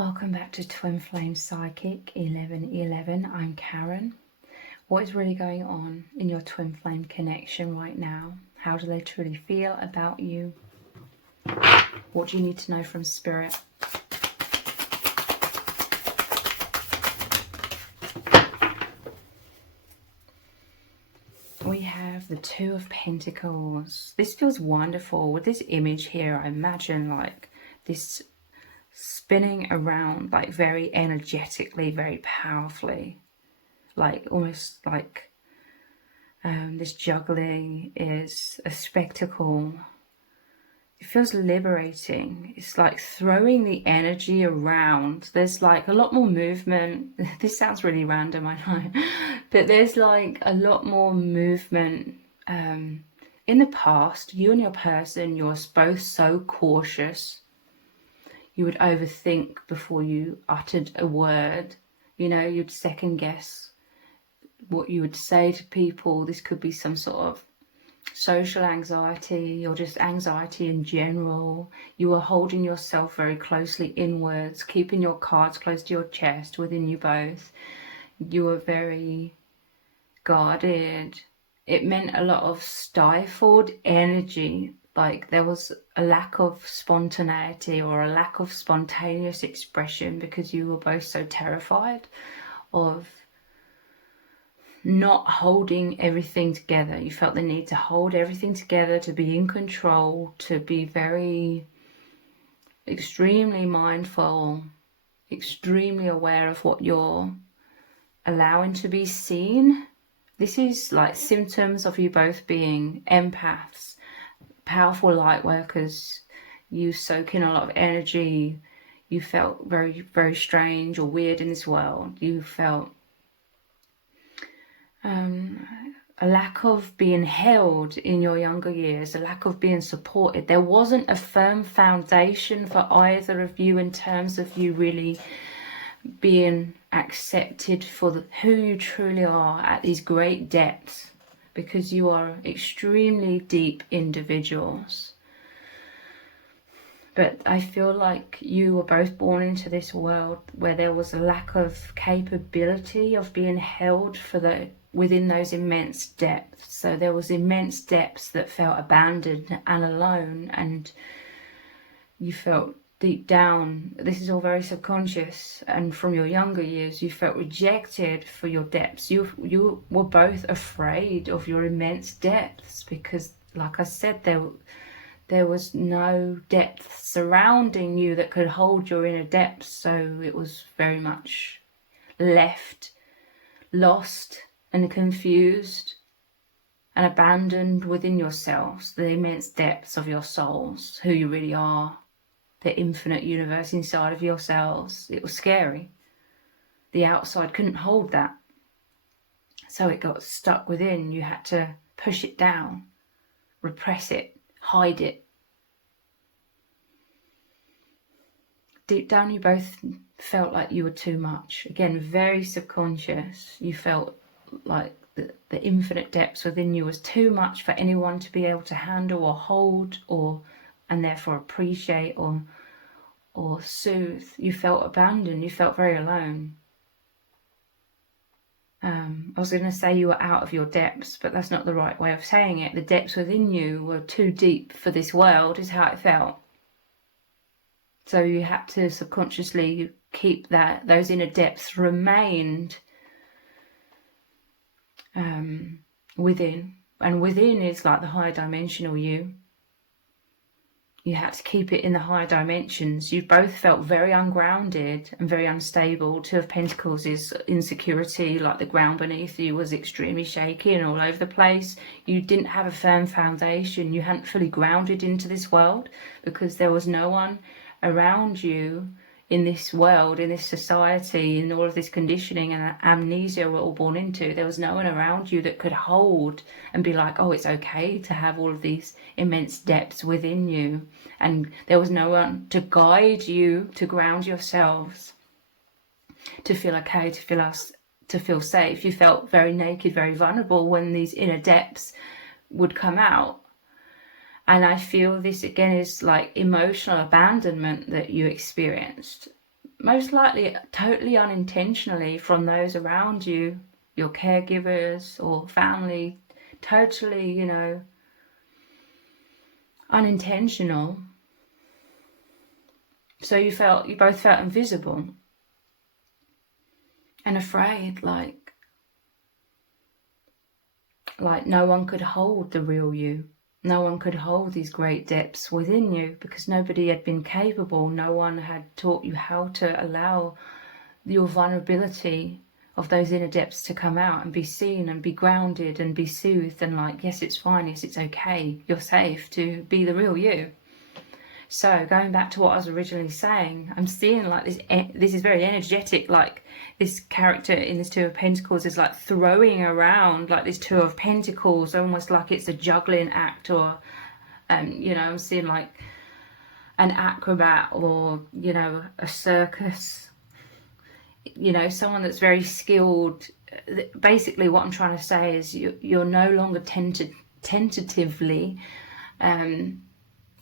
Welcome back to Twin Flame Psychic 1111. I'm Karen. What is really going on in your twin flame connection right now? How do they truly feel about you? What do you need to know from Spirit? We have the Two of Pentacles. This feels wonderful. With this image here, I imagine like this spinning around like very energetically, very powerfully, like almost like this juggling is a spectacle. It feels liberating. It's like throwing the energy around. There's like a lot more movement. This sounds really random, I know, but there's like a lot more movement. In the past, you and your person, you're both so cautious. You would overthink before you uttered a word. You know, you'd second guess what you would say to people. This could be some sort of social anxiety or just anxiety in general. You were holding yourself very closely inwards, keeping your cards close to your chest within you both. You were very guarded. It meant a lot of stifled energy. Like there was a lack of spontaneity or a lack of spontaneous expression because you were both so terrified of not holding everything together. You felt the need to hold everything together, to be in control, to be very extremely mindful, extremely aware of what you're allowing to be seen. This is like symptoms of you both being empaths, powerful light workers. You soak in a lot of energy. You felt very, very strange or weird in this world. You felt a lack of being held in your younger years, a lack of being supported. There wasn't a firm foundation for either of you in terms of you really being accepted for who you truly are at these great depths, because you are extremely deep individuals. But I feel like you were both born into this world where there was a lack of capability of being held for within those immense depths. So there was immense depths that felt abandoned and alone, and you felt deep down, this is all very subconscious, and from your younger years you felt rejected for your depths. You were both afraid of your immense depths because, like I said, there was no depth surrounding you that could hold your inner depths. So it was very much left, lost and confused and abandoned within yourselves, the immense depths of your souls, who you really are, the infinite universe inside of yourselves. It was scary. The outside couldn't hold that. So it got stuck within. You had to push it down, repress it, hide it. Deep down, you both felt like you were too much. Again, very subconscious. You felt like the infinite depths within you was too much for anyone to be able to handle or hold and therefore appreciate or soothe. You felt abandoned. You felt very alone. I was going to say you were out of your depths, but that's not the right way of saying it. The depths within you were too deep for this world, is how it felt. So you had to subconsciously keep those inner depths remained within. And within is like the higher dimensional you. You had to keep it in the higher dimensions. You both felt very ungrounded and very unstable. Two of Pentacles is insecurity, like the ground beneath you was extremely shaky and all over the place. You didn't have a firm foundation. You hadn't fully grounded into this world because there was no one around you in this world, in this society, in all of this conditioning and amnesia we're all born into. There was no one around you that could hold and be like, oh, it's okay to have all of these immense depths within you. And there was no one to guide you, to ground yourselves, to feel okay, to feel safe. You felt very naked, very vulnerable when these inner depths would come out. And I feel this again is like emotional abandonment that you experienced. most likely totally unintentionally from those around you, your caregivers or family, totally, you know, unintentional. So you both felt invisible and afraid, like no one could hold the real you. No one could hold these great depths within you because nobody had been capable. No one had taught you how to allow your vulnerability of those inner depths to come out and be seen and be grounded and be soothed and like, yes, it's fine, yes, it's okay, you're safe to be the real you. So going back to what I was originally saying, I'm seeing like this is very energetic, like this character in this Two of Pentacles is like throwing around like this Two of Pentacles, almost like it's a juggling act, or you know, I'm seeing like an acrobat, or you know, a circus, you know, someone that's very skilled. Basically what I'm trying to say is you're no longer tentatively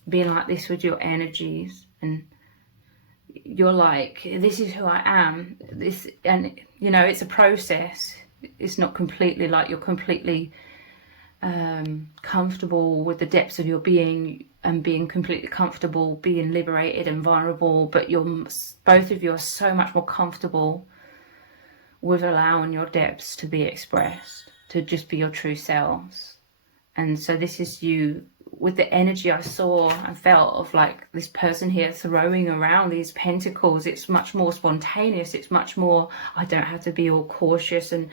being like this with your energies, and you're like, this is who I am. This, and you know, it's a process. It's not completely like you're completely comfortable with the depths of your being and being completely comfortable being liberated and vulnerable, but both of you are so much more comfortable with allowing your depths to be expressed, to just be your true selves. And so this is you with the energy I saw and felt of like this person here throwing around these pentacles. It's much more spontaneous. It's much more, I don't have to be all cautious, and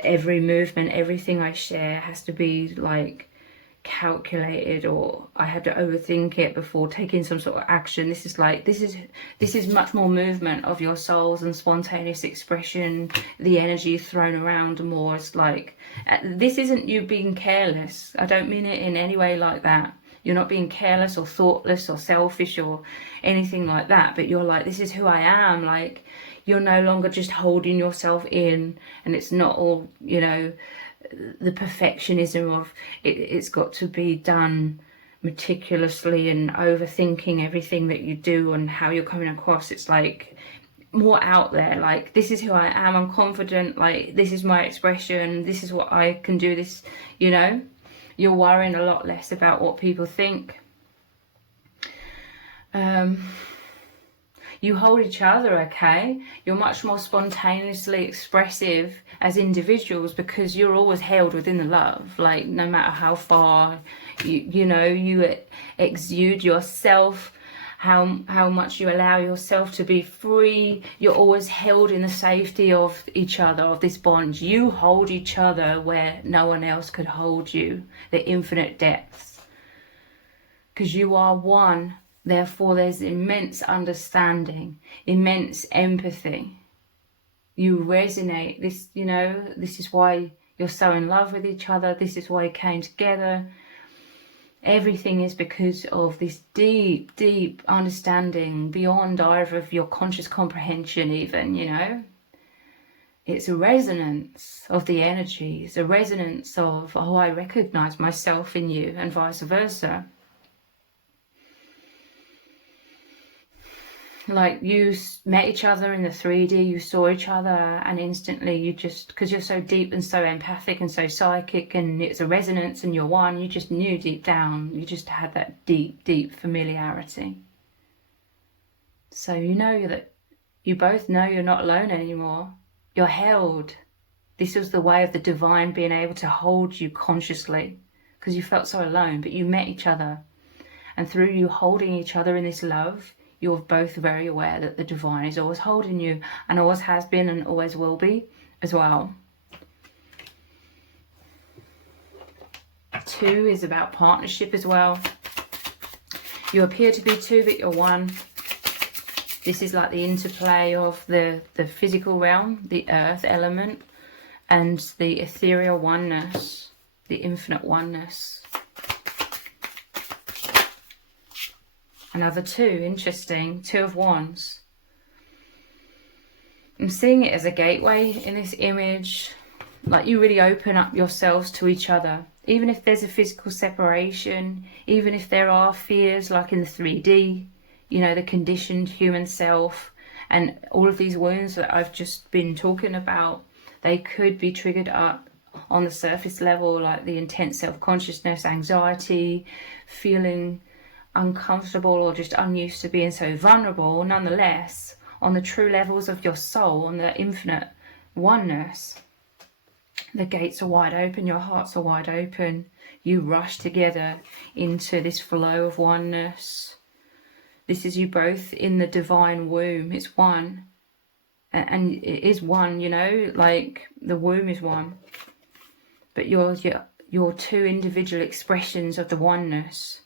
every movement, everything I share has to be like calculated, or I had to overthink it before taking some sort of action. This is like, this is much more movement of your souls and spontaneous expression. The energy thrown around more. It's like, this isn't you being careless. I don't mean it in any way like that. You're not being careless or thoughtless or selfish or anything like that, but you're like, this is who I am. Like, you're no longer just holding yourself in, and it's not all, you know, the perfectionism of it's got to be done meticulously and overthinking everything that you do and how you're coming across. It's like more out there, like, this is who I am, I'm confident, like, this is my expression, this is what I can do, this, you know, you're worrying a lot less about what people think. You hold each other, okay? You're much more spontaneously expressive as individuals because you're always held within the love. Like, no matter how far you know, you exude yourself, how much you allow yourself to be free, you're always held in the safety of each other, of this bond. You hold each other where no one else could hold you, the infinite depths, because you are one. Therefore, there's immense understanding, immense empathy. You resonate. This, you know, this is why you're so in love with each other. This is why you came together. Everything is because of this deep, deep understanding beyond either of your conscious comprehension even, you know. It's a resonance of the energies, a resonance of, oh, I recognize myself in you, and vice versa. Like, you met each other in the 3D, you saw each other, and instantly you just, because you're so deep and so empathic and so psychic, and it's a resonance and you're one, you just knew deep down, you just had that deep, deep familiarity. So you know that you both know you're not alone anymore. You're held. This was the way of the divine being able to hold you consciously, because you felt so alone, but you met each other. And through you holding each other in this love, you're both very aware that the divine is always holding you, and always has been and always will be as well. 2 is about partnership as well. You appear to be 2, but you're 1. This is like the interplay of the physical realm, the earth element, and the ethereal oneness, the infinite oneness. Another 2, interesting, 2 of Wands. I'm seeing it as a gateway in this image. Like, you really open up yourselves to each other. Even if there's a physical separation, even if there are fears like in the 3D, you know, the conditioned human self, And all of these wounds that I've just been talking about, they could be triggered up on the surface level, like the intense self-consciousness, anxiety, feeling uncomfortable or just unused to being so vulnerable. Nonetheless, on the true levels of your soul, on the infinite oneness, the gates are wide open, your hearts are wide open. You rush together into this flow of oneness. This is you both in the divine womb. It's one. And it is one, you know, like the womb is one. But you're two individual expressions of the oneness.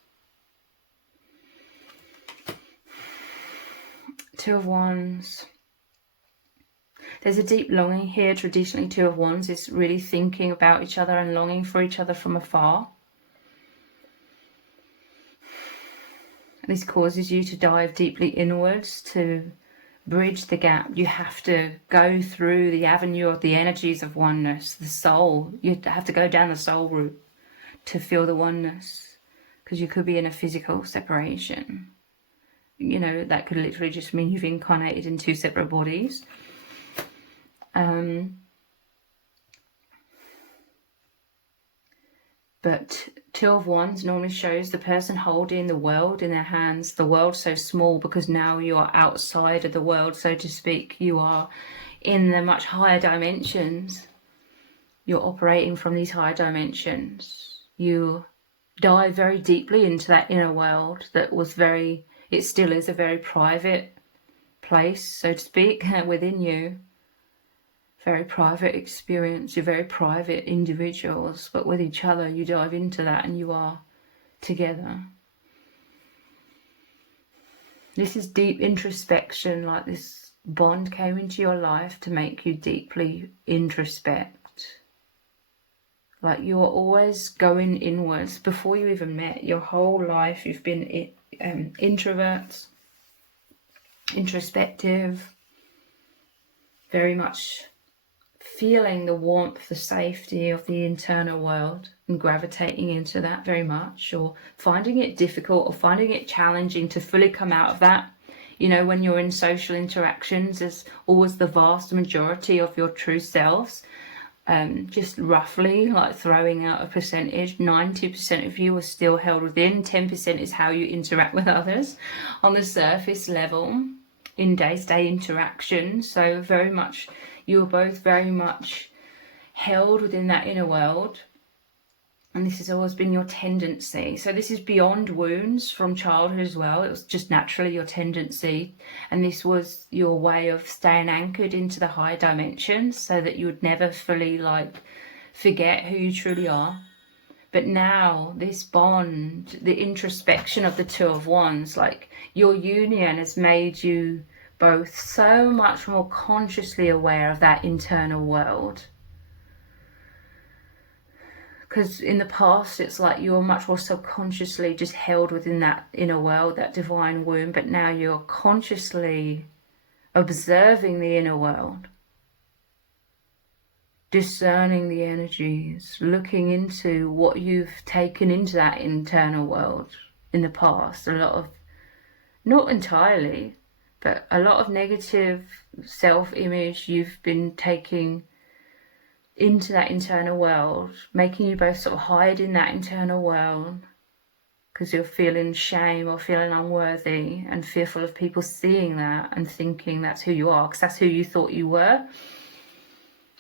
Two of Wands. There's a deep longing here. Traditionally, Two of Wands is really thinking about each other and longing for each other from afar. This causes you to dive deeply inwards to bridge the gap. You have to go through the avenue of the energies of oneness, the soul. You have to go down the soul route to feel the oneness, because you could be in a physical separation. You know, that could literally just mean you've incarnated in two separate bodies. But Two of Wands normally shows the person holding the world in their hands, the world so small because now you are outside of the world, so to speak. You are in the much higher dimensions. You're operating from these higher dimensions. You dive very deeply into that inner world that was very, it still is a very private place, so to speak, within you. Very private experience. You're very private individuals, but with each other you dive into that and you are together. This is deep introspection, like this bond came into your life to make you deeply introspect. Like you're always going inwards. Before you even met, your whole life you've been introverts, introspective, very much feeling the warmth, the safety of the internal world and gravitating into that very much, or finding it difficult or finding it challenging to fully come out of that. You know, when you're in social interactions, there's always the vast majority of your true selves. Just roughly, like throwing out a percentage, 90% of you are still held within, 10% is how you interact with others on the surface level in day-to-day interactions. So very much, you are both very much held within that inner world. And this has always been your tendency. So this is beyond wounds from childhood as well. It was just naturally your tendency. And this was your way of staying anchored into the higher dimensions so that you would never fully like forget who you truly are. But now this bond, the introspection of the Two of Wands, like your union has made you both so much more consciously aware of that internal world. Because in the past, it's like you're much more subconsciously just held within that inner world, that divine womb. But now you're consciously observing the inner world, discerning the energies, looking into what you've taken into that internal world in the past. A lot of, not entirely, but a lot of negative self-image you've been taking into that internal world, making you both sort of hide in that internal world because you're feeling shame or feeling unworthy and fearful of people seeing that and thinking that's who you are, because that's who you thought you were.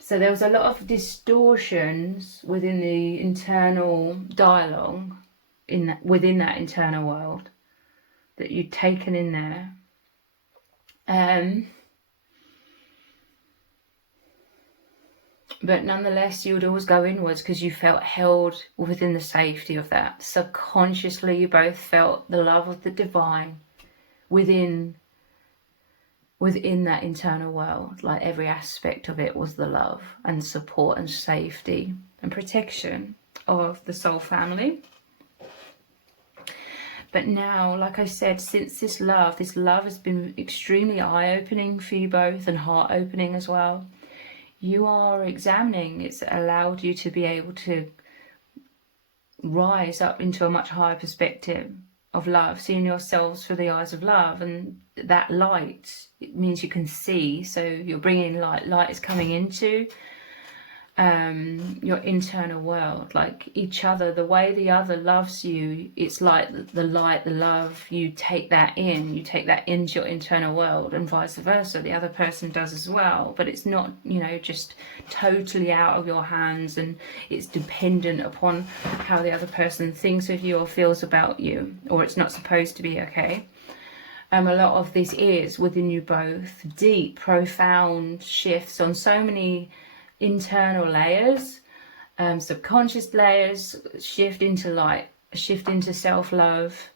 So there was a lot of distortions within the internal dialogue within that internal world that you'd taken in there. But nonetheless, you would always go inwards because you felt held within the safety of that. Subconsciously, you both felt the love of the divine within that internal world. Like every aspect of it was the love and support and safety and protection of the soul family. But now, like I said, since this love has been extremely eye-opening for you both and heart-opening as well. You are examining, it's allowed you to be able to rise up into a much higher perspective. of love, seeing yourselves through the eyes of love. And that light, it means you can see, so you're bringing light. Light is coming into your internal world, like each other. The way the other loves you, it's like the light, the love, you take that into your internal world, and vice versa, the other person does as well. But it's not, you know, just totally out of your hands, and it's dependent upon how the other person thinks of you or feels about you, or it's not supposed to be, okay? A lot of this is within you both, deep, profound shifts on so many internal layers, subconscious layers, shift into light, shift into self-love.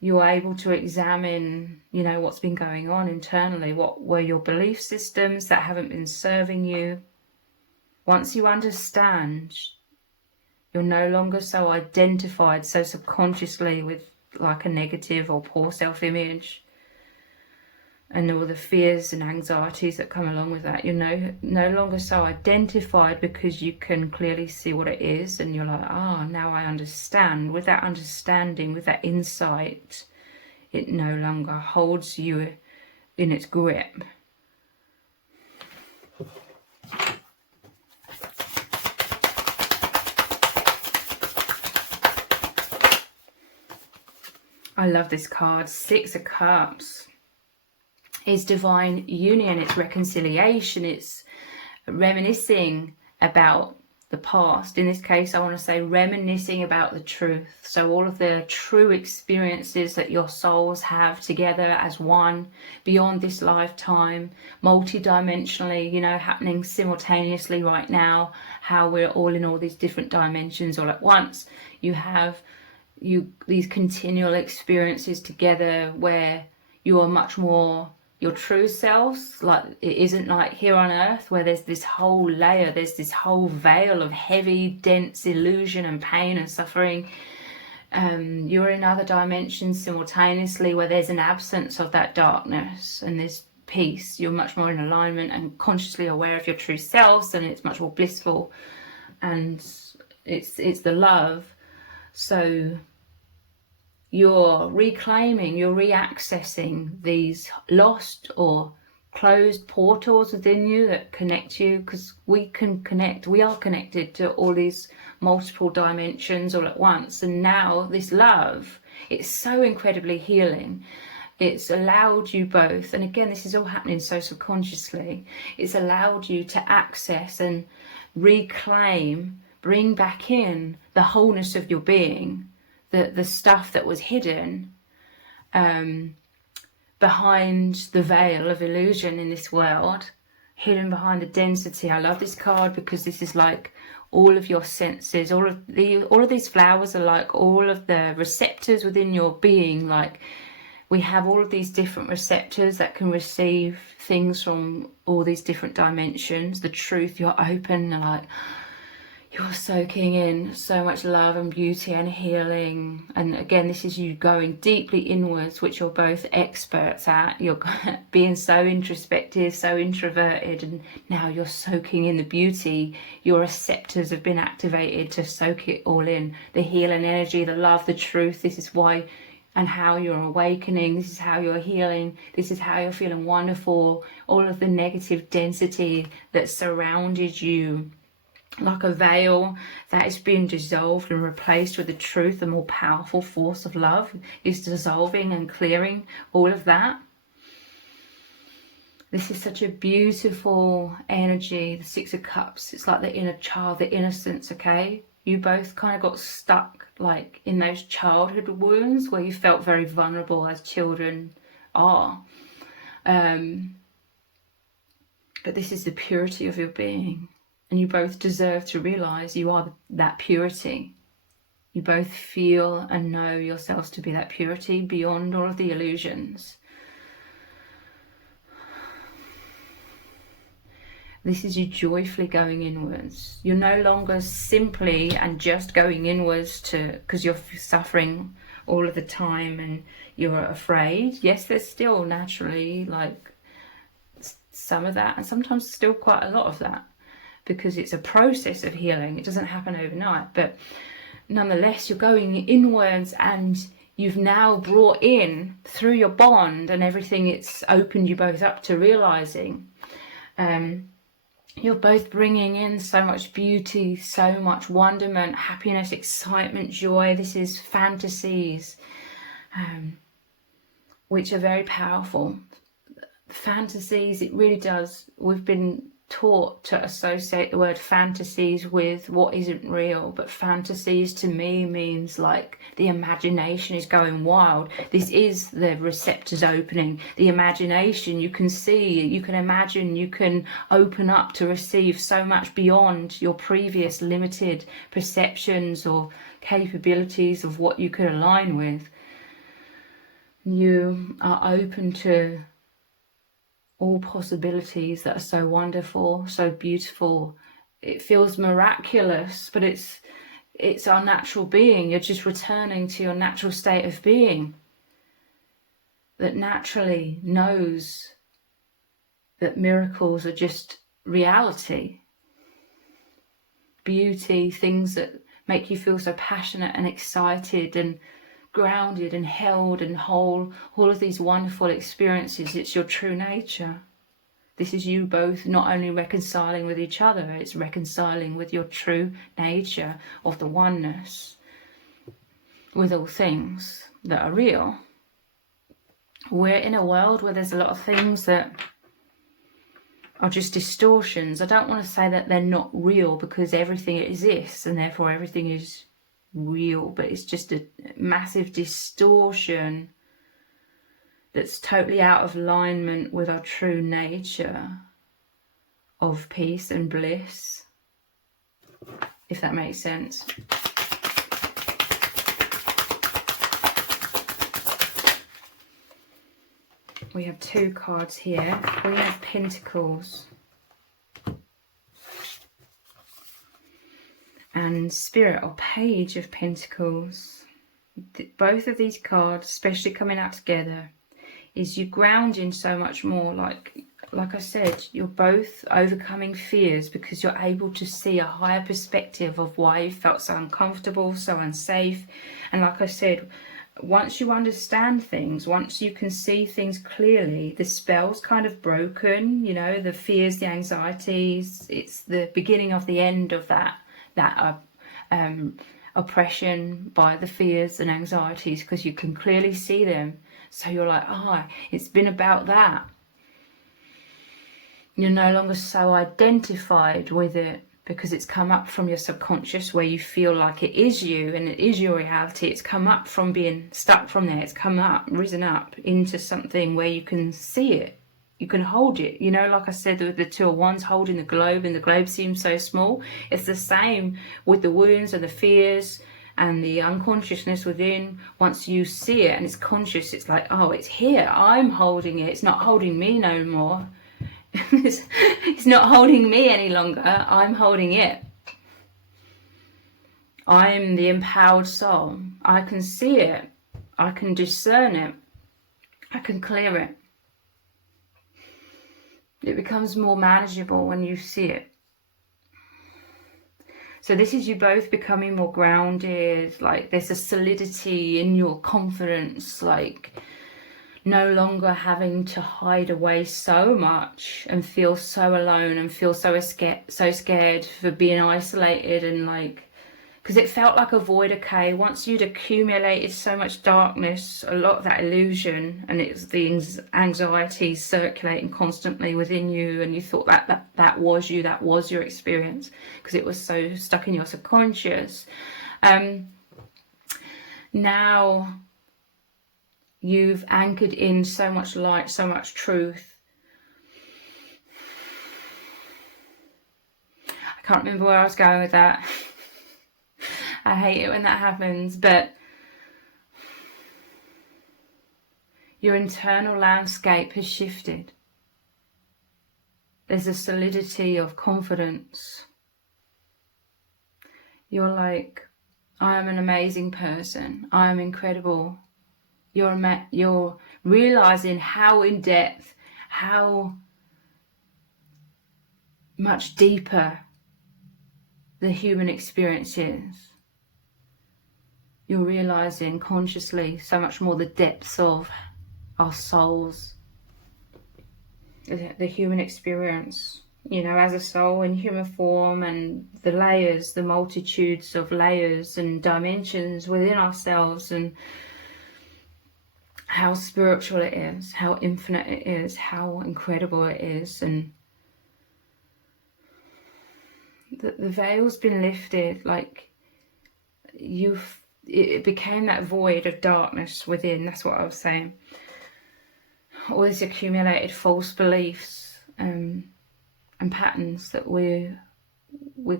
You're able to examine, you know, what's been going on internally. What were your belief systems that haven't been serving you? Once you understand, you're no longer so identified so subconsciously with like a negative or poor self-image and all the fears and anxieties that come along with that. You're no longer so identified, because you can clearly see what it is, and you're like, now I understand. With that understanding, with that insight, it no longer holds you in its grip. I love this card, Six of Cups. It's divine union, it's reconciliation, it's reminiscing about the past. In this case, I want to say reminiscing about the truth. So all of the true experiences that your souls have together as one, beyond this lifetime, multi-dimensionally, you know, happening simultaneously right now, how we're all in all these different dimensions all at once. You have these continual experiences together where you are much more your true selves. Like, it isn't like here on earth where there's this whole layer, there's this whole veil of heavy, dense illusion and pain and suffering. You're in other dimensions simultaneously where there's an absence of that darkness and there's peace. You're much more in alignment and consciously aware of your true selves, and it's much more blissful, and it's the love. So you're reclaiming, you're reaccessing these lost or closed portals within you that connect you, because we can connect, we are connected to all these multiple dimensions all at once. And now this love, it's so incredibly healing. It's allowed you both, and again, this is all happening so subconsciously, it's allowed you to access and reclaim, bring back in the wholeness of your being, the stuff that was hidden behind the veil of illusion in this world, hidden behind the density. I love this card because this is like all of your senses, all of these flowers are like all of the receptors within your being. Like, we have all of these different receptors that can receive things from all these different dimensions. The truth, you're open, and like, you're soaking in so much love and beauty and healing. And again, this is you going deeply inwards, which you're both experts at. You're being so introspective, so introverted, and now you're soaking in the beauty. Your receptors have been activated to soak it all in. The healing energy, the love, the truth. This is why and how you're awakening. This is how you're healing. This is how you're feeling wonderful. All of the negative density that surrounded you, like a veil that is being dissolved and replaced with the truth, the more powerful force of love is dissolving and clearing all of that. This is such a beautiful energy, the Six of Cups. It's like the inner child, the innocence, okay? You both kind of got stuck like in those childhood wounds where you felt very vulnerable, as children are. But this is the purity of your being. And you both deserve to realize you are that purity. You both feel and know yourselves to be that purity beyond all of the illusions. This is you joyfully going inwards. You're no longer simply and just going inwards because you're suffering all of the time and you're afraid. Yes, there's still naturally like some of that, and sometimes still quite a lot of that, because it's a process of healing. It doesn't happen overnight, but nonetheless, you're going inwards and you've now brought in through your bond and everything it's opened you both up to realizing. You're both bringing in so much beauty, so much wonderment, happiness, excitement, joy. This is fantasies, which are very powerful. Fantasies, it really does. We've been taught to associate the word fantasies with what isn't real, but fantasies to me means like the imagination is going wild. This is the receptors opening. The imagination, you can see, you can imagine, you can open up to receive so much beyond your previous limited perceptions or capabilities of what you could align with. You are open to all possibilities that are so wonderful, so beautiful. It feels miraculous, but it's our natural being. You're just returning to your natural state of being that naturally knows that miracles are just reality. Beauty, things that make you feel so passionate and excited and grounded and held and whole, all of these wonderful experiences. It's your true nature. This is you both not only reconciling with each other, it's reconciling with your true nature of the oneness with all things that are real. We're in a world where there's a lot of things that are just distortions. I don't want to say that they're not real, because everything exists and therefore everything is real, but it's just a massive distortion that's totally out of alignment with our true nature of peace and bliss, if that makes sense. We have two cards here. We have Pentacles and Spirit, or Page of Pentacles. Both of these cards, especially coming out together, is you grounding so much more. Like I said, you're both overcoming fears because you're able to see a higher perspective of why you felt so uncomfortable, so unsafe. And like I said, once you understand things, once you can see things clearly, the spell's kind of broken, you know, the fears, the anxieties. It's the beginning of the end of that oppression by the fears and anxieties, because you can clearly see them. So you're like, it's been about that. You're no longer so identified with it because it's come up from your subconscious, where you feel like it is you and it is your reality. It's come up from being stuck from there. It's come up, risen up into something where you can see it. You can hold it, you know, like I said, with the Two of Wands holding the globe, and the globe seems so small. It's the same with the wounds and the fears and the unconsciousness within. Once you see it and it's conscious, it's like, oh, it's here. I'm holding it. It's not holding me no more. It's not holding me any longer. I'm holding it. I'm the empowered soul. I can see it. I can discern it. I can clear it. It becomes more manageable when you see it. So this is you both becoming more grounded. Like there's a solidity in your confidence, like no longer having to hide away so much and feel so alone and feel so scared for being isolated, and like, because it felt like a void. Okay, once you'd accumulated so much darkness, a lot of that illusion, and it's the anxiety circulating constantly within you, and you thought that was you, that was your experience, because it was so stuck in your subconscious. Now you've anchored in so much light, so much truth. I can't remember where I was going with that. I hate it when that happens, but your internal landscape has shifted. There's a solidity of confidence. You're like, I am an amazing person. I am incredible. You're realizing how in depth, how much deeper the human experience is. you're realizing consciously so much more the depths of our souls, the human experience, you know, as a soul in human form, and the layers, the multitudes of layers and dimensions within ourselves, and how spiritual it is, how infinite it is, how incredible it is. And the veil's been lifted, like it became that void of darkness within. That's what I was saying. All these accumulated false beliefs and patterns that we're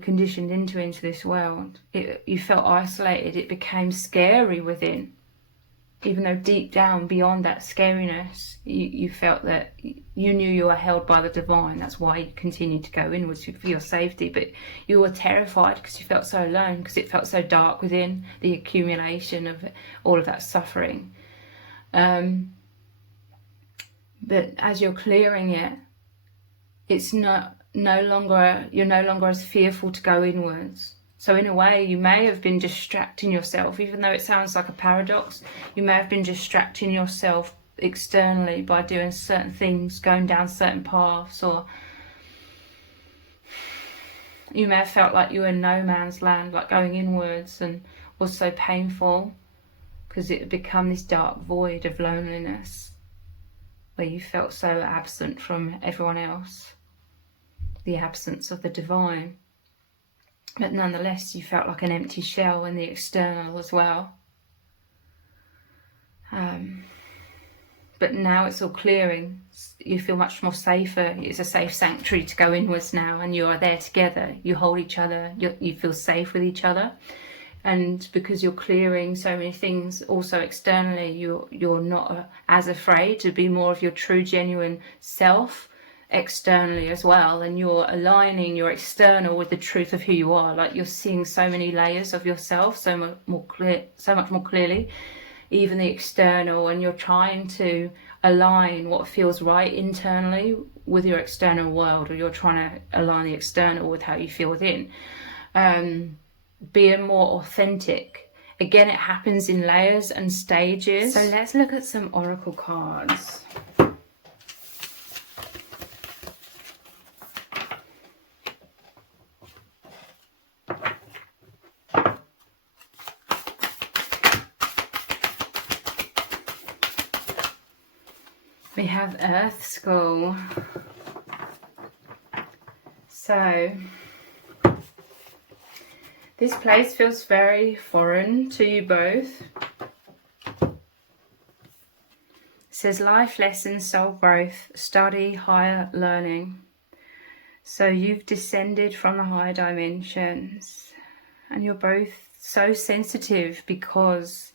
conditioned into this world. You felt isolated. It became scary within, even though deep down, beyond that scariness, you felt that you knew you were held by the divine. That's why you continued to go inwards for your safety. But you were terrified because you felt so alone, because it felt so dark within, the accumulation of all of that suffering. But as you're clearing it, it's you're no longer as fearful to go inwards. So in a way, you may have been distracting yourself, even though it sounds like a paradox. You may have been distracting yourself externally by doing certain things, going down certain paths, or you may have felt like you were in no man's land, like going inwards, and was so painful because it had become this dark void of loneliness where you felt so absent from everyone else, the absence of the divine. But nonetheless, you felt like an empty shell in the external as well. But now it's all clearing. You feel much more safer. It's a safe sanctuary to go inwards now, and you are there together. You hold each other. You feel safe with each other. And because you're clearing so many things also externally, you're not as afraid to be more of your true, genuine self externally as well. And you're aligning your external with the truth of who you are. Like, you're seeing so many layers of yourself so much more clearly, even the external, and you're trying to align what feels right internally with your external world, or you're trying to align the external with how you feel within. Being more authentic. Again, it happens in layers and stages. So let's look at some oracle cards. We have Earth School. So this place feels very foreign to you both. It says life lessons, soul growth, study, higher learning. So you've descended from the higher dimensions, and you're both so sensitive because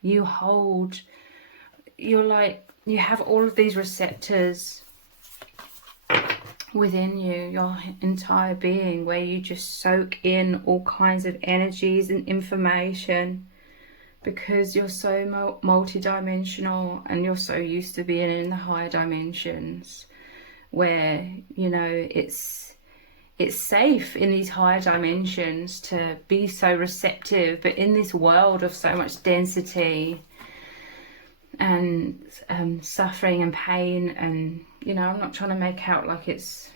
you have all of these receptors within you, your entire being, where you just soak in all kinds of energies and information because you're so multi-dimensional, and you're so used to being in the higher dimensions where, you know, it's safe in these higher dimensions to be so receptive. But in this world of so much density and suffering and pain, and, you know, I'm not trying to make out like it's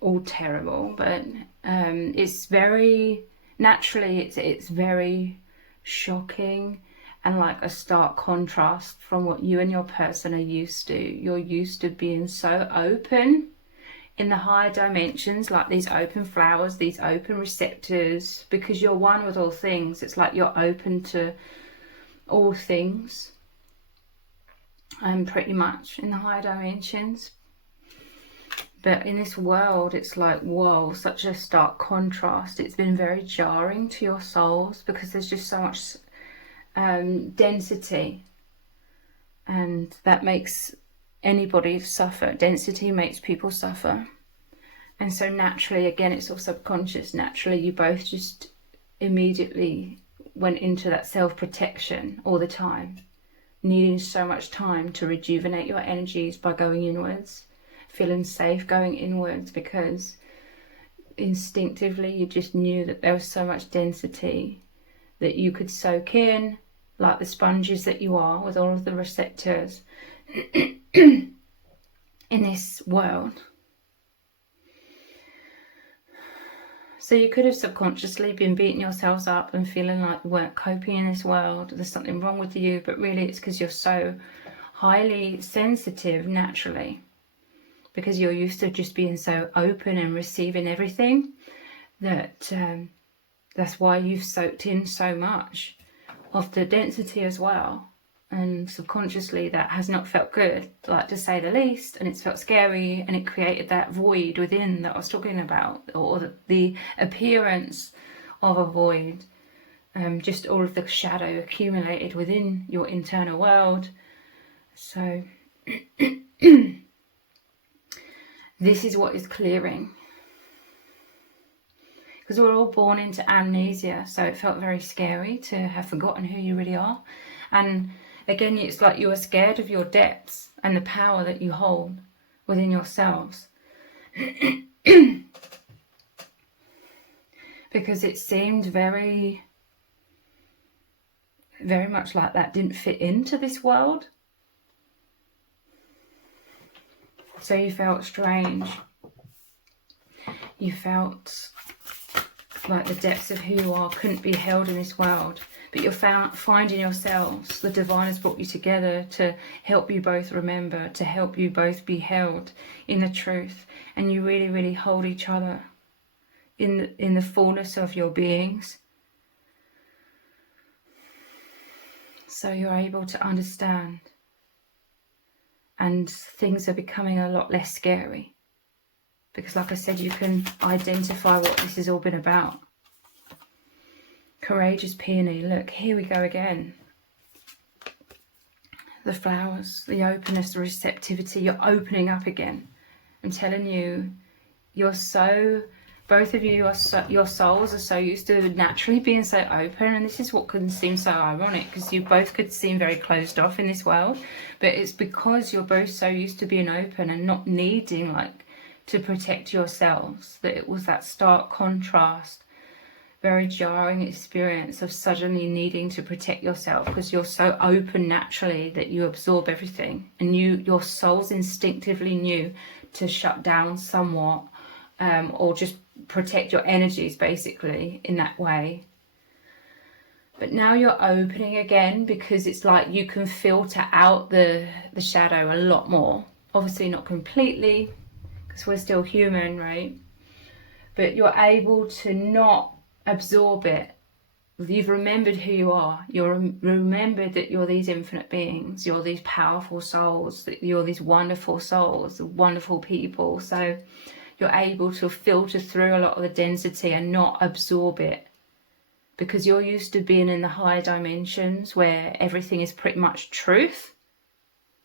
all terrible, but it's very naturally, it's very shocking and like a stark contrast from what you and your person are used to. You're used to being so open in the higher dimensions, like these open flowers, these open receptors, because you're one with all things. It's like you're open to all things, pretty much in the higher dimensions. But in this world, it's like, whoa, such a stark contrast. It's been very jarring to your souls because there's just so much density, and that makes anybody suffer. Density makes people suffer. And so naturally, again, it's all subconscious. Naturally, you both just immediately went into that self-protection all the time, needing so much time to rejuvenate your energies by going inwards, feeling safe going inwards, because instinctively you just knew that there was so much density that you could soak in like the sponges that you are, with all of the receptors in this world. So you could have subconsciously been beating yourselves up and feeling like you weren't coping in this world, there's something wrong with you, but really it's because you're so highly sensitive naturally, because you're used to just being so open and receiving everything, that that's why you've soaked in so much of the density as well. And subconsciously that has not felt good, like, to say the least, and it's felt scary, and it created that void within that I was talking about, or the appearance of a void, just all of the shadow accumulated within your internal world. So this is what is clearing, because we're all born into amnesia, so it felt very scary to have forgotten who you really are. And again, it's like you are scared of your depths and the power that you hold within yourselves. Because it seemed very, very much like that didn't fit into this world. So you felt strange. You felt like the depths of who you are couldn't be held in this world. But you're finding yourselves, the divine has brought you together to help you both remember, to help you both be held in the truth. And you really, really hold each other in the fullness of your beings. So you're able to understand. And things are becoming a lot less scary. Because like I said, you can identify what this has all been about. Courageous peony, look, here we go again. The flowers, the openness, the receptivity, you're opening up again. I'm telling you, you're so, both of you, your souls are so used to naturally being so open, and this is what can seem so ironic, because you both could seem very closed off in this world, but it's because you're both so used to being open and not needing, like, to protect yourselves, that it was that stark contrast, very jarring experience of suddenly needing to protect yourself, because you're so open naturally that you absorb everything, and your souls instinctively knew to shut down somewhat, or just protect your energies basically in that way. But now you're opening again, because it's like you can filter out the shadow a lot more. Obviously not completely, because we're still human, right? But you're able to not absorb it. You've remembered who you are. You're remembered that you're these infinite beings. You're these powerful souls. That you're these wonderful souls, wonderful people. So you're able to filter through a lot of the density and not absorb it, because you're used to being in the higher dimensions where everything is pretty much truth.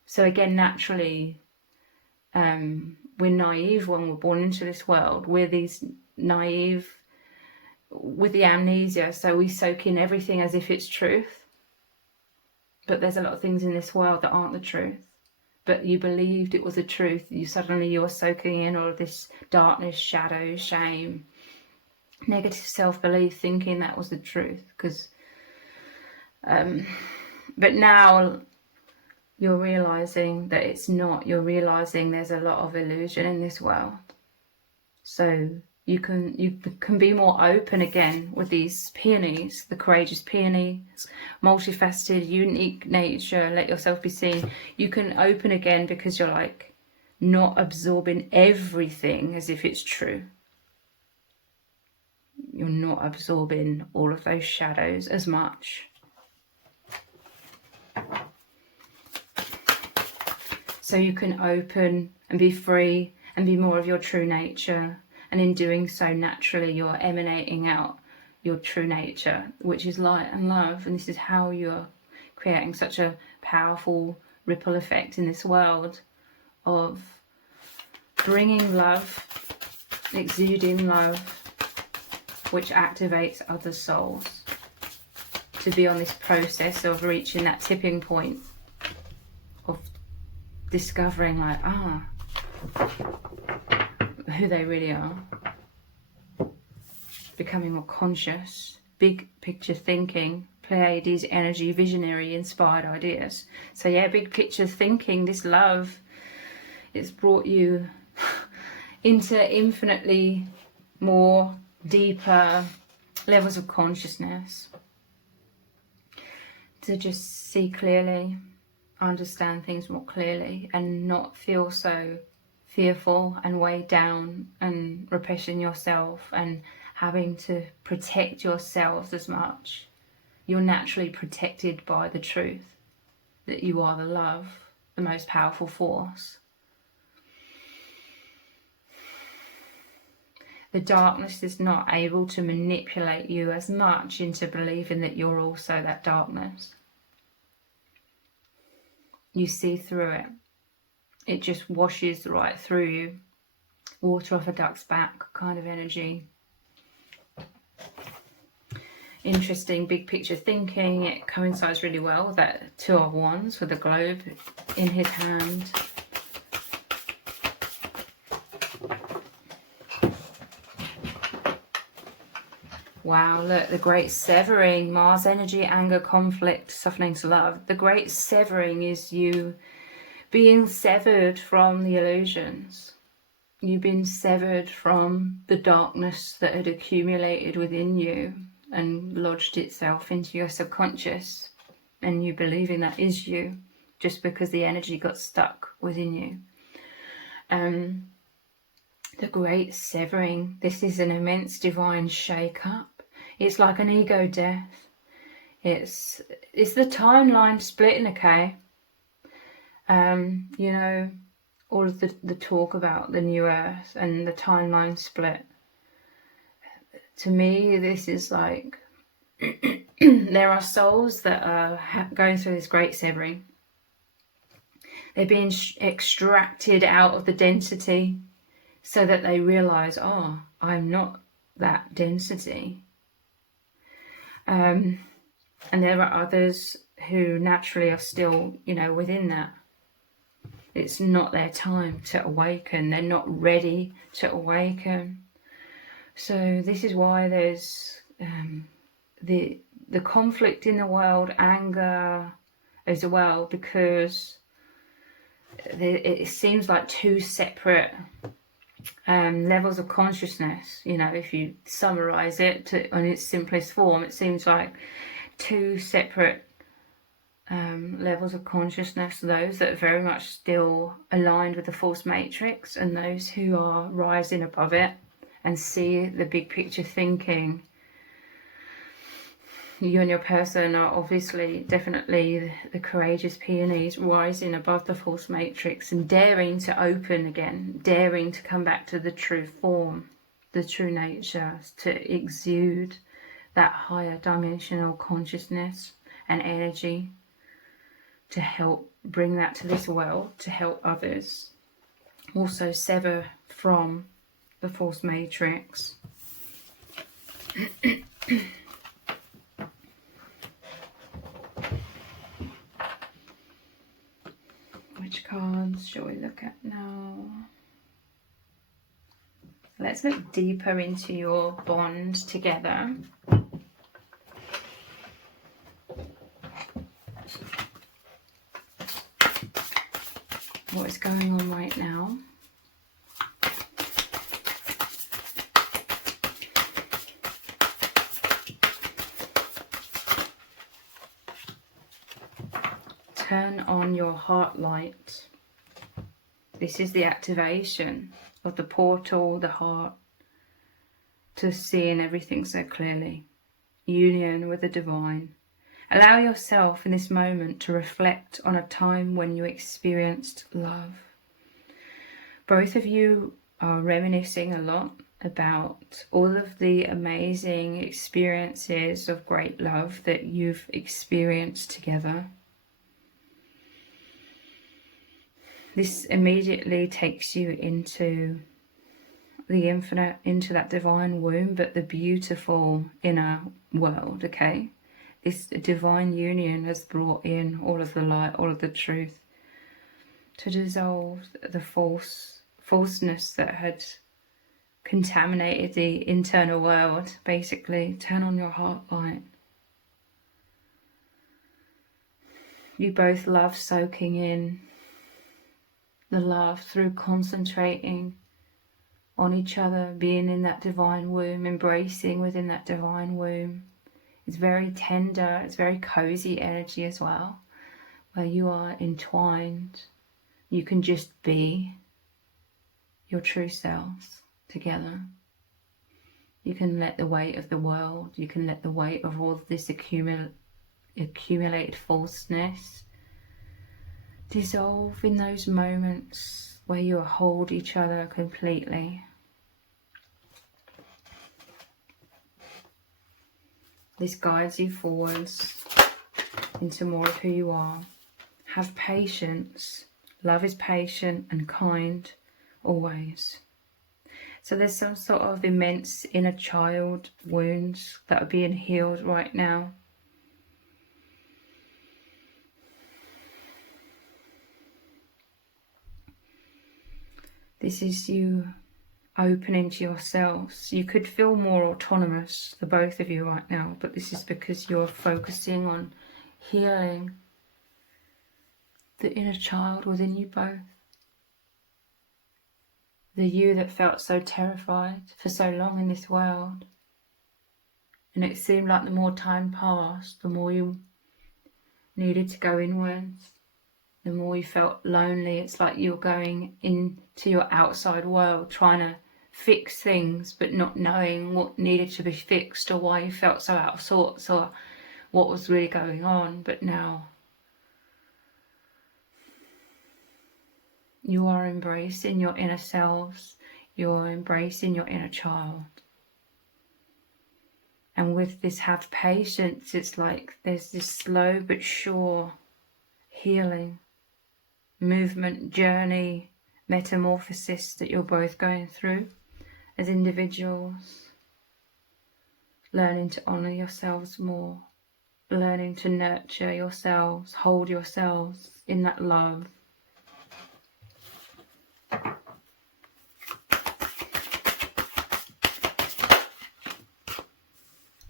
So again, naturally, we're naive when we're born into this world. We're these naive with the amnesia, so we soak in everything as if it's truth. But there's a lot of things in this world that aren't the truth. But you believed it was the truth. You're soaking in all of this darkness, shadow, shame, negative self-belief, thinking that was the truth. But now you're realizing that it's not. You're realizing there's a lot of illusion in this world. So you can be more open again with these peonies, the courageous peony, multifaceted, unique nature, let yourself be seen. You can open again because you're like not absorbing everything as if it's true. You're not absorbing all of those shadows as much. So you can open and be free and be more of your true nature. And in doing so, naturally, you're emanating out your true nature, which is light and love. And this is how you're creating such a powerful ripple effect in this world of bringing love, exuding love, which activates other souls to be on this process of reaching that tipping point of discovering, like, who they really are, becoming more conscious, big picture thinking, Pleiades energy, visionary, inspired ideas. So yeah, big picture thinking, this love, it's brought you into infinitely more deeper levels of consciousness, to just see clearly, understand things more clearly, and not feel so fearful and weighed down and repressing yourself and having to protect yourselves as much. You're naturally protected by the truth that you are the love, the most powerful force. The darkness is not able to manipulate you as much into believing that you're also that darkness. You see through it. It just washes right through you. Water off a duck's back kind of energy. Interesting big picture thinking. It coincides really well with that Two of Wands with the globe in his hand. Wow, look, the great severing, Mars energy, anger, conflict, softening to love. The great severing is you being severed from the illusions. You've been severed from the darkness that had accumulated within you and lodged itself into your subconscious, and you believing that is you just because the energy got stuck within you. The great severing, this is an immense divine shake-up. It's like an ego death. It's the timeline splitting, okay? You know, all of the talk about the new earth and the timeline split. To me, this is like there are souls that are going through this great severing. They're being extracted out of the density so that they realize, oh, I'm not that density. And there are others who naturally are still, you know, within that. It's not their time to awaken. They're not ready to awaken. So this is why there's the conflict in the world, anger as well, because it seems like two separate levels of consciousness. You know, if you summarize it on its simplest form, it seems like two separate levels of consciousness, those that are very much still aligned with the false matrix and those who are rising above it and see the big picture thinking. You and your person are obviously definitely the courageous peonies rising above the false matrix and daring to open again, daring to come back to the true form, the true nature, to exude that higher dimensional consciousness and energy, to help bring that to this world, to help others. Also sever from the false matrix. Which cards shall we look at now? Let's look deeper into your bond together. What is going on right now? Turn on your heart light. This is the activation of the portal, the heart, to seeing everything so clearly. Union with the divine. Allow yourself in this moment to reflect on a time when you experienced love. Both of you are reminiscing a lot about all of the amazing experiences of great love that you've experienced together. This immediately takes you into the infinite, into that divine womb, but the beautiful inner world, okay? This divine union has brought in all of the light, all of the truth, to dissolve the falseness that had contaminated the internal world, basically. Turn on your heart light. You both love soaking in the love through concentrating on each other, being in that divine womb, embracing within that divine womb. It's very tender, it's very cozy energy as well, where you are entwined. You can just be your true selves together. You can let the weight of the world, you can let the weight of all of this accumulated falseness dissolve in those moments where you hold each other completely. This guides you forwards into more of who you are. Have patience. Love is patient and kind always. So there's some sort of immense inner child wounds that are being healed right now. This is you opening to yourselves. You could feel more autonomous, the both of you right now, but this is because you're focusing on healing the inner child within you both. The you that felt so terrified for so long in this world. And it seemed like the more time passed, the more you needed to go inwards. The more you felt lonely. It's like you're going into your outside world, trying to fix things, but not knowing what needed to be fixed or why you felt so out of sorts or what was really going on. But now you are embracing your inner selves. You are embracing your inner child. And with this have patience, it's like there's this slow but sure healing, movement, journey, metamorphosis that you're both going through as individuals. Learning to honour yourselves more, learning to nurture yourselves, hold yourselves in that love.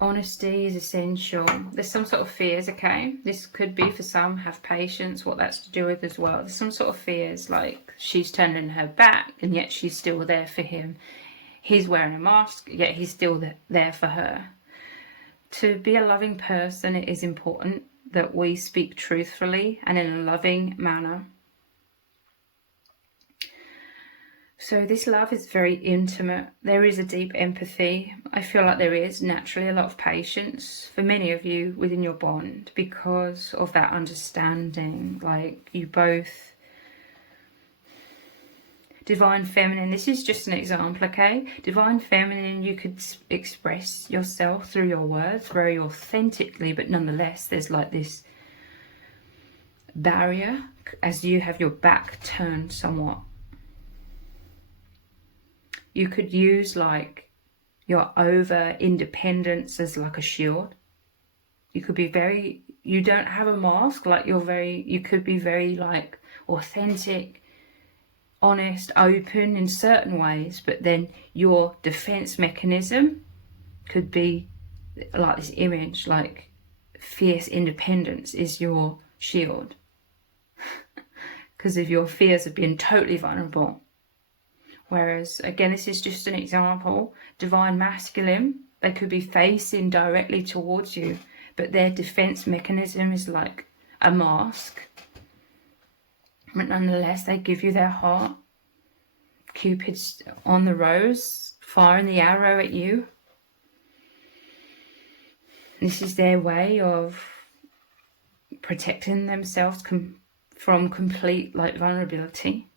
Honesty is essential. There's some sort of fears, okay? This could be for some, have patience, what that's to do with as well. There's some sort of fears, like she's turning her back and yet she's still there for him. He's wearing a mask, yet he's still there for her. To be a loving person, it is important that we speak truthfully and in a loving manner. So this love is very intimate. There is a deep empathy. I feel like there is naturally a lot of patience for many of you within your bond because of that understanding. Like you both, divine feminine, this is just an example, okay? Divine feminine, you could express yourself through your words very authentically, but nonetheless there's like this barrier as you have your back turned somewhat. You could use like your over independence as like a shield. You could be very, you don't have a mask, like you could be very like authentic, honest, open in certain ways, but then your defense mechanism could be like this image, like fierce independence is your shield. Because of your fears of being totally vulnerable. Whereas, again, this is just an example. Divine masculine, they could be facing directly towards you, but their defense mechanism is like a mask. But nonetheless, they give you their heart. Cupid's on the rose, firing the arrow at you. This is their way of protecting themselves from complete like vulnerability.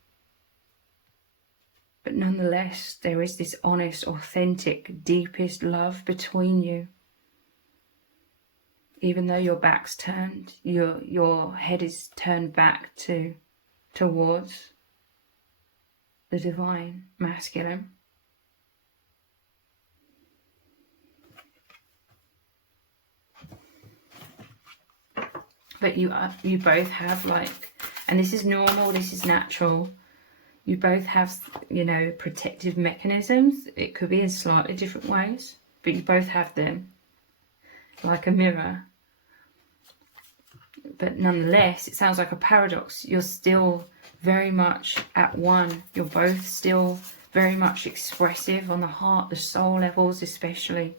But nonetheless, there is this honest, authentic, deepest love between you. Even though your back's turned, your head is turned back towards the divine masculine. But you both have like, and this is normal, this is natural. You both have, you know, protective mechanisms. It could be in slightly different ways, but you both have them. Like a mirror. But nonetheless, it sounds like a paradox. You're still very much at one. You're both still very much expressive on the heart, the soul levels especially.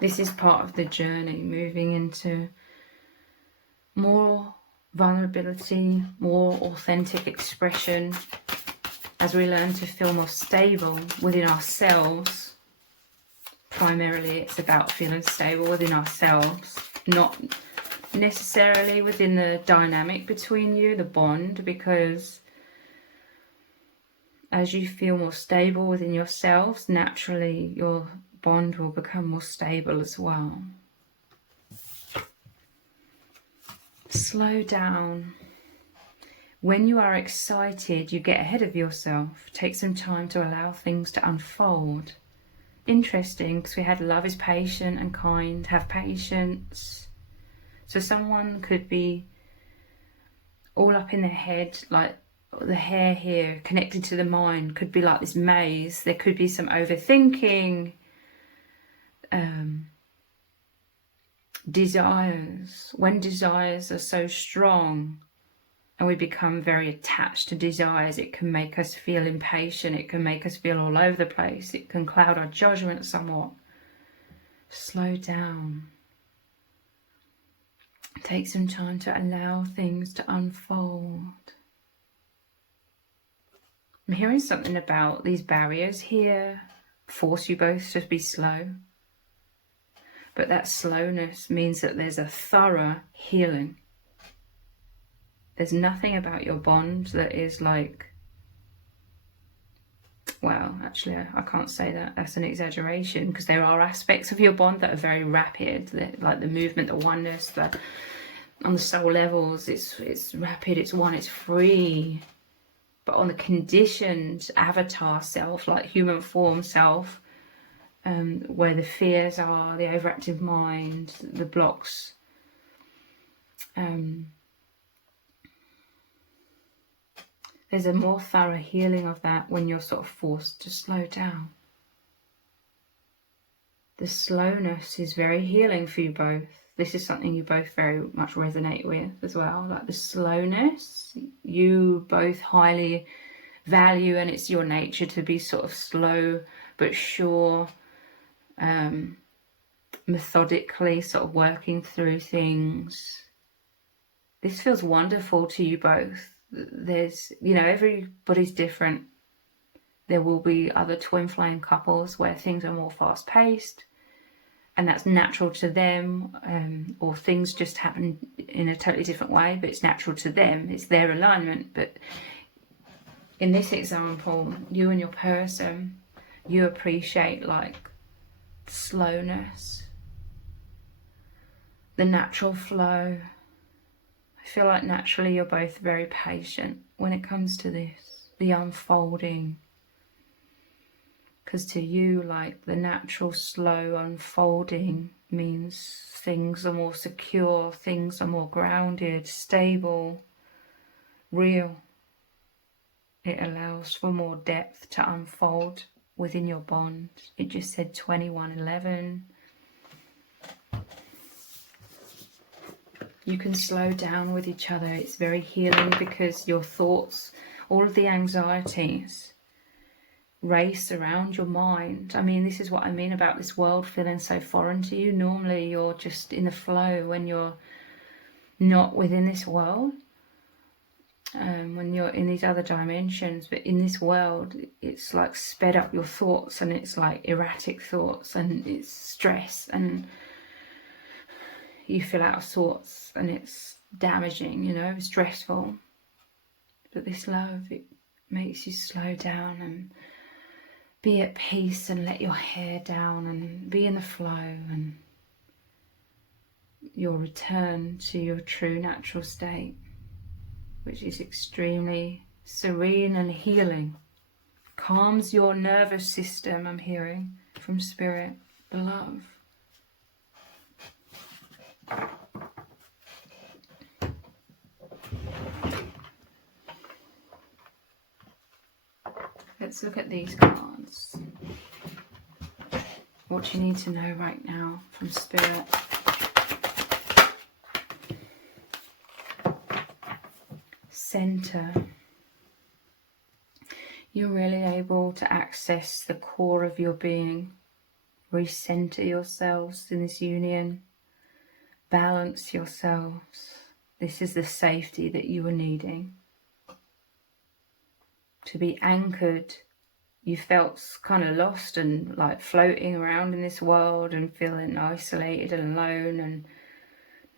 This is part of the journey, moving into more vulnerability, more authentic expression, as we learn to feel more stable within ourselves. Primarily it's about feeling stable within ourselves, not necessarily within the dynamic between you, the bond, because as you feel more stable within yourselves, naturally your bond will become more stable as well. Slow down. When you are excited, you get ahead of yourself. Take some time to allow things to unfold. Interesting, because we had love is patient and kind. Have patience. So someone could be all up in their head, like the hair here connected to the mind could be like this maze. There could be some overthinking, desires. When desires are so strong and we become very attached to desires, it can make us feel impatient, it can make us feel all over the place, it can cloud our judgment somewhat. Slow down. Take some time to allow things to unfold. I'm hearing something about these barriers here force you both to be slow. But that slowness means that there's a thorough healing. There's nothing about your bond that is like, well, actually, I can't say that. That's an exaggeration, because there are aspects of your bond that are very rapid, like the movement, the oneness, on the soul levels, it's rapid, it's one, it's free. But on the conditioned avatar self, like human form self, where the fears are, the overactive mind, the blocks, there's a more thorough healing of that when you're sort of forced to slow down. The slowness is very healing for you both. This is something you both very much resonate with as well. Like the slowness, you both highly value, and it's your nature to be sort of slow but sure, methodically sort of working through things. This feels wonderful to you both. There's, everybody's different. There will be other twin flame couples where things are more fast paced and that's natural to them, or things just happen in a totally different way, but it's natural to them. It's their alignment. But in this example, you and your person, you appreciate like slowness, the natural flow. I feel like naturally you're both very patient when it comes to this, the unfolding. Because to you, like the natural slow unfolding means things are more secure, things are more grounded, stable, real. It allows for more depth to unfold within your bond. It just said 2111. You can slow down with each other. It's very healing because your thoughts, all of the anxieties, race around your mind. I mean, this is what I mean about this world feeling so foreign to you. Normally you're just in the flow when you're not within this world, when you're in these other dimensions. But in this world, it's like sped up your thoughts, and it's like erratic thoughts, and it's stress, and you feel out of sorts, and it's damaging, stressful. But this love, it makes you slow down and be at peace and let your hair down and be in the flow, and you'll return to your true natural state, which is extremely serene and healing. Calms your nervous system, I'm hearing from Spirit, the love. Let's Let's look at these cards. What do you need to know right now from Spirit? Center. You're really able to access the core of your being. Recenter yourselves in this union. Balance yourselves. This is the safety that you are needing. To be anchored. You felt kind of lost and like floating around in this world and feeling isolated and alone and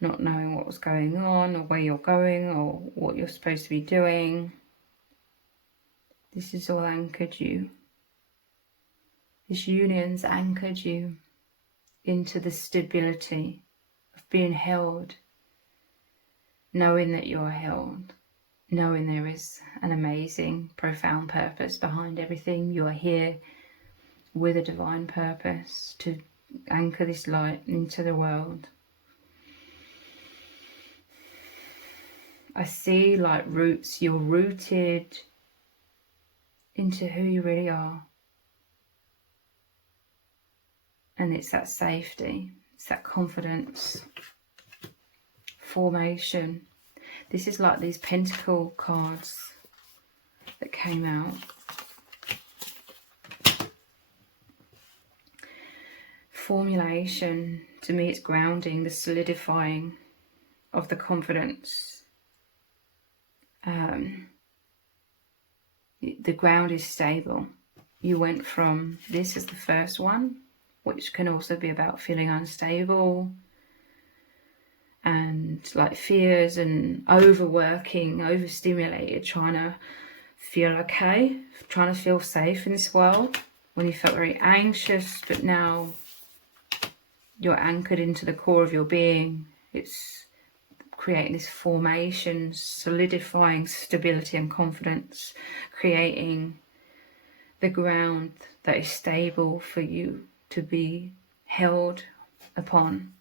not knowing what was going on or where you're going or what you're supposed to be doing. This has all anchored you. This union's anchored you into the stability of being held, knowing that you're held, knowing there is an amazing, profound purpose behind everything. You are here with a divine purpose to anchor this light into the world. I see like roots. You're rooted into who you really are. And it's that safety, it's that confidence, formation. This is like these pentacle cards that came out. Formulation, to me it's grounding, the solidifying of the confidence. The ground is stable. You went from, this is the first one, which can also be about feeling unstable and like fears and overworking, overstimulated, trying to feel okay, trying to feel safe in this world, when you felt very anxious, but now you're anchored into the core of your being. It's creating this formation, solidifying stability and confidence, creating the ground that is stable for you to be held upon.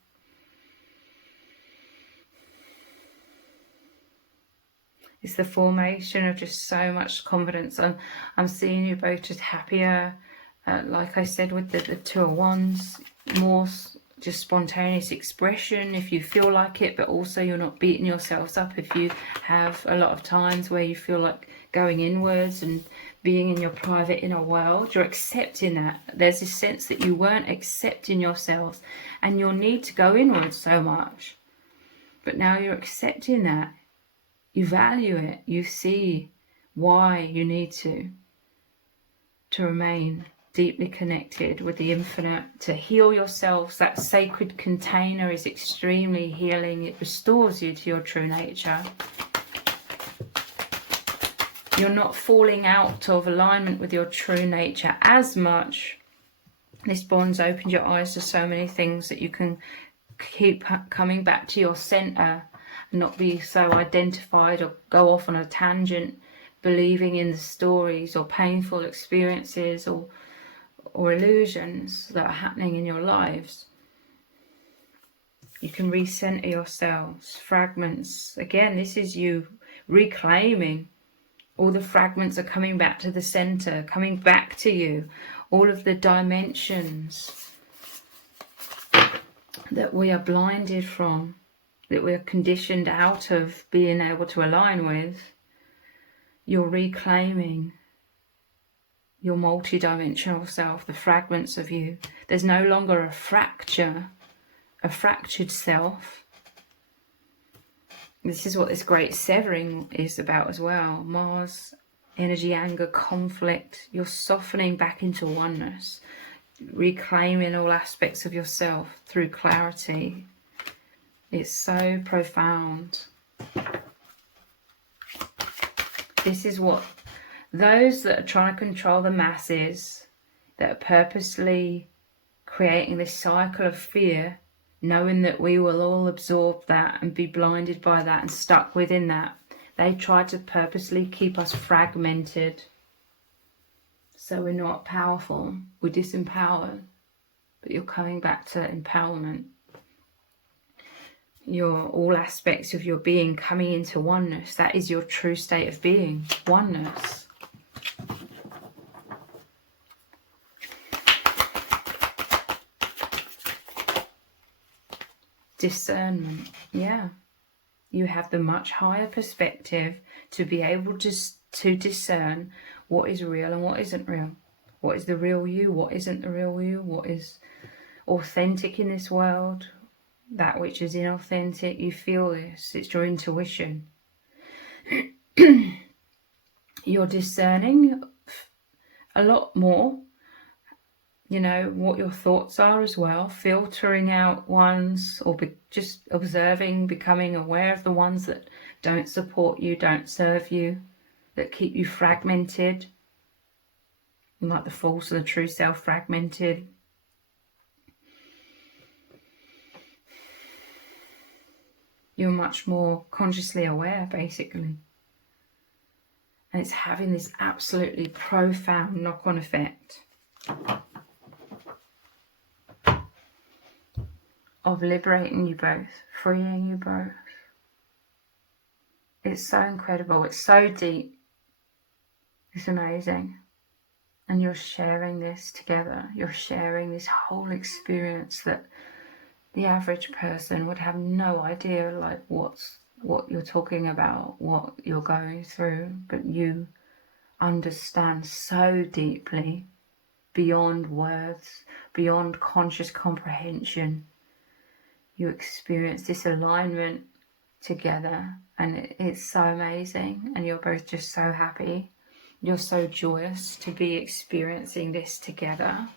It's the formation of just so much confidence. I'm seeing you both just happier, like I said with the Two of Wands, more just spontaneous expression if you feel like it, but also you're not beating yourselves up if you have a lot of times where you feel like going inwards and being in your private inner world. You're accepting that. There's this sense that you weren't accepting yourselves and your need to go inwards so much, but now you're accepting that. You value it. You see why you need to remain deeply connected with the infinite, to heal yourselves. That sacred container is extremely healing. It restores you to your true nature. You're not falling out of alignment with your true nature as much. This bond's opened your eyes to so many things that you can keep coming back to your center and not be so identified or go off on a tangent, believing in the stories or painful experiences or illusions that are happening in your lives. You can recenter yourselves. Fragments. Again, this is you reclaiming. All the fragments are coming back to the center, coming back to you. All of the dimensions that we are blinded from, that we are conditioned out of being able to align with, you're reclaiming your multi-dimensional self, the fragments of you. There's no longer a fracture, a fractured self. This is what this great severing is about as well. Mars, energy, anger, conflict. You're softening back into oneness, reclaiming all aspects of yourself through clarity. It's so profound. This is what those that are trying to control the masses, that are purposely creating this cycle of fear, knowing that we will all absorb that and be blinded by that and stuck within that. They try to purposely keep us fragmented so we're not powerful, we're disempowered, but you're coming back to empowerment. Your all aspects of your being coming into oneness. That is your true state of being, oneness. Discernment, yeah. You have the much higher perspective to be able to discern what is real and what isn't real. What is the real you, what isn't the real you, what is authentic in this world, that which is inauthentic. You feel this, it's your intuition. You're discerning a lot more, you know, what your thoughts are as well, filtering out ones, or just observing, becoming aware of the ones that don't support you, don't serve you, that keep you fragmented, like the false and the true self fragmented. You're much more consciously aware, basically. And it's having this absolutely profound knock-on effect of liberating you both, freeing you both. It's so incredible. It's so deep. It's amazing. And you're sharing this together. You're sharing this whole experience that the average person would have no idea, like what you're talking about, what you're going through, but you understand so deeply, beyond words, beyond conscious comprehension. You experience this alignment together, and it's so amazing, and you're both just so happy. You're so joyous to be experiencing this together.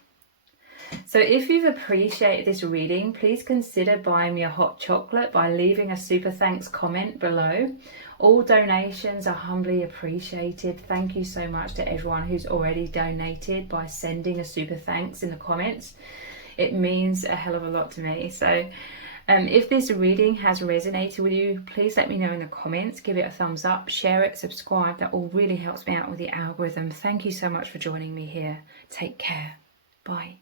So if you've appreciated this reading, please consider buying me a hot chocolate by leaving a super thanks comment below. All donations are humbly appreciated. Thank you so much to everyone who's already donated by sending a super thanks in the comments. It means a hell of a lot to me. So if this reading has resonated with you, please let me know in the comments. Give it a thumbs up, share it, subscribe. That all really helps me out with the algorithm. Thank you so much for joining me here. Take care. Bye.